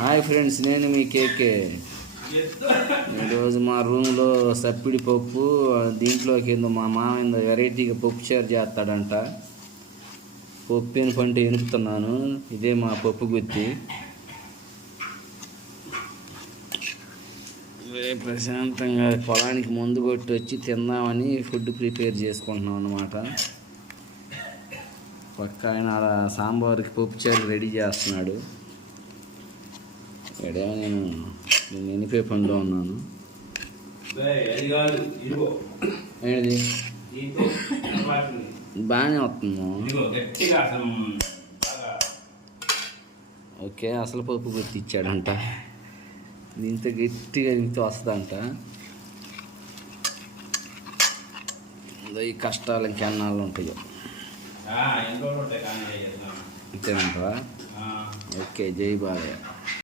Hi friends నేను మీ కేకే. ఈరోజు మా రూమ్లో సప్పిడి పప్పు దీంట్లోకి ఏందో మా మామ వెరైటీగా పప్పు చారు చేస్తాడంట. పప్పు ఎనుపంటే ఎనుపుతున్నాను ఇదే మా పప్పు గుత్తి. ప్రశాంతంగా పొలానికి ముందు కొట్టి వచ్చి తిందామని ఫుడ్ ప్రిపేర్ చేసుకుంటున్నాం అన్నమాట. పక్క ఆయన సాంబార్కి పప్పు చారు రెడీ చేస్తున్నాడు. ఇక్కడే నేను నేను ఎనిపే పనిలో ఉన్నాను? కనపడుతుంది. బాగానే వస్తుందా? ఓకే అసలు పప్పు గుర్తి ఇచ్చాడంట దీంతో గట్టిగా ఇంత వస్తుందంట. ఈ కష్టాలు ఇంకెన్నాళ్ళు ఉంటాయో. అంతేనంటావా ఓకే జై బాలయ్య.